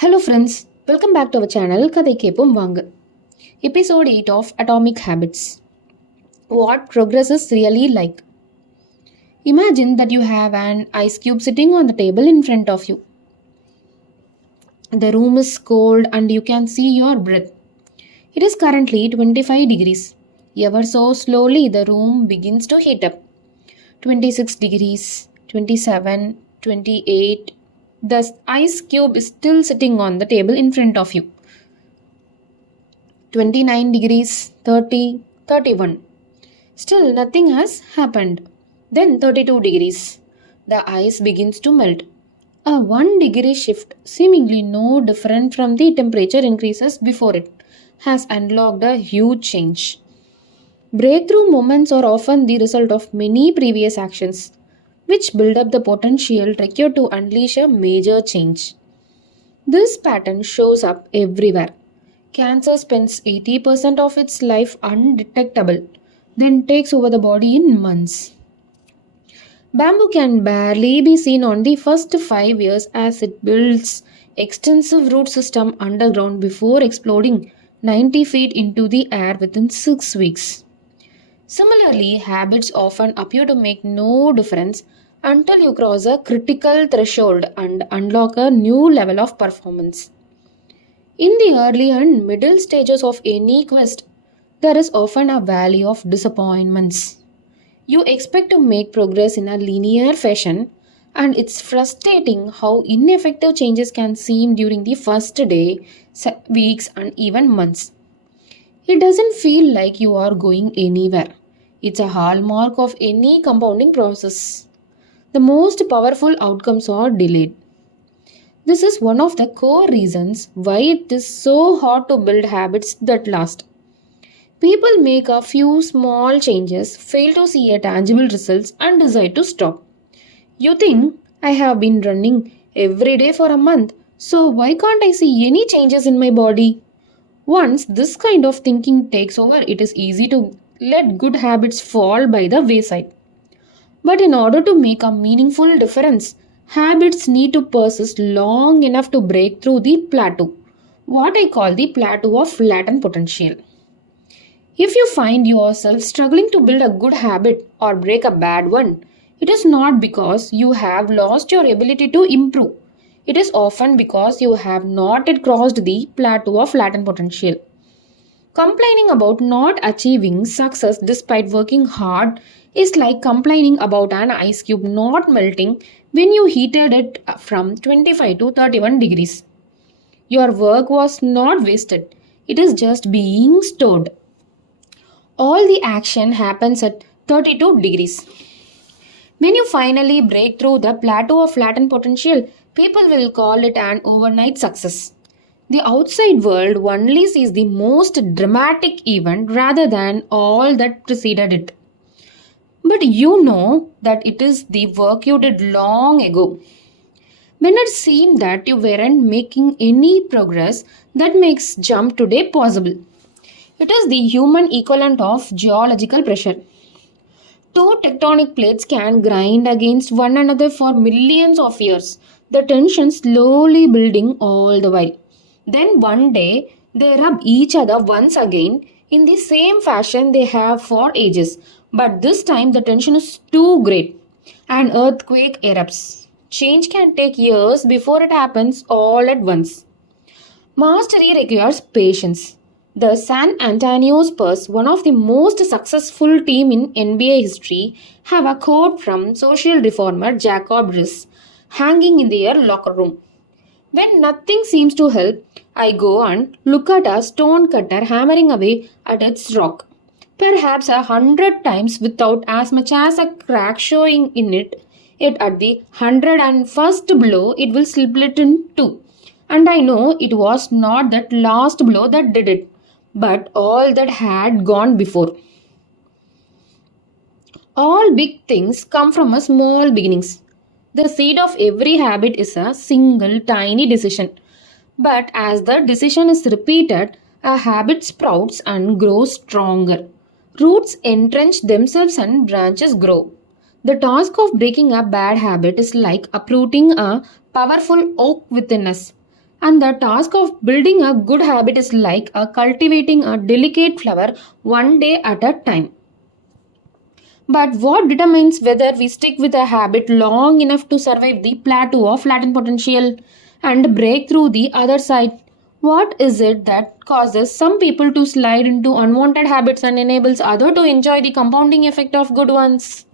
Hello friends, welcome back to our channel கதை கேப்போம் வாங்க. Episode 8 of Atomic Habits. What progress is really like. Imagine that you have an ice cube sitting on the table in front of you. The room is cold and you can see your breath. It is currently 25 degrees. Ever so slowly the room begins to heat up. 26 degrees, 27, 28. The ice cube is still sitting on the table in front of you. 29 degrees, 30, 31. Still nothing has happened. Then 32 degrees. The ice begins to melt. A 1 degree shift, seemingly no different from the temperature increases before it, has unlocked a huge change. Breakthrough moments are often the result of many previous actions, which build up the potential required to unleash a major change. This pattern shows up everywhere. Cancer spends 80% of its life undetectable, then takes over the body in months. Bamboo can barely be seen on the first 5 years as it builds extensive root system underground before exploding 90 feet into the air within 6 weeks. Similarly, habits often appear to make no difference until you cross a critical threshold and unlock a new level of performance. In the early and middle stages of any quest, there is often a valley of disappointments. You expect to make progress in a linear fashion, and it's frustrating how ineffective changes can seem during the first day, weeks, and even months. It doesn't feel like you are going anywhere. It's a hallmark of any compounding process. The most powerful outcomes are delayed. This is one of the core reasons why it is so hard to build habits that last. People make a few small changes, fail to see a tangible results, and decide to stop. You think, I have been running every day for a month, so why can't I see any changes in my body? Once this kind of thinking takes over, it is easy to let good habits fall by the wayside. But in order to make a meaningful difference, habits need to persist long enough to break through the plateau, what I call the plateau of latent potential. If you find yourself struggling to build a good habit or break a bad one, it is not because you have lost your ability to improve. It is often because you have not yet crossed the plateau of latent potential. Complaining about not achieving success despite working hard is like complaining about an ice cube not melting when you heated it from 25 to 31 degrees. Your work was not wasted, it is just being stored. All the action happens at 32 degrees. When you finally break through the plateau of latent potential, people will call it an overnight success. The outside world only sees the most dramatic event rather than all that preceded it. But you know that it is the work you did long ago. When it seemed that you weren't making any progress, that makes jump today possible. It is the human equivalent of geological pressure. Two tectonic plates can grind against one another for millions of years, the tension slowly building all the while. Then one day, they rub each other once again in the same fashion they have for ages. But this time the tension is too great. An earthquake erupts. Change can take years before it happens all at once. Mastery requires patience. The San Antonio Spurs, one of the most successful team in NBA history, have a quote from social reformer Jacob Riis hanging in their locker room. When nothing seems to help, I go and look at a stone cutter hammering away at its rock, perhaps 100 times without as much as a crack showing in it. Yet at the 101st blow, it will split in two. And I know it was not that last blow that did it, but all that had gone before. All big things come from a small beginnings. The seed of every habit is a single tiny decision. But as the decision is repeated, a habit sprouts and grows stronger. Roots entrench themselves and branches grow. The task of breaking a bad habit is like uprooting a powerful oak within us. And the task of building a good habit is like a cultivating a delicate flower one day at a time. But what determines whether we stick with a habit long enough to survive the plateau of latent potential and break through the other side? What is it that causes some people to slide into unwanted habits and enables others to enjoy the compounding effect of good ones?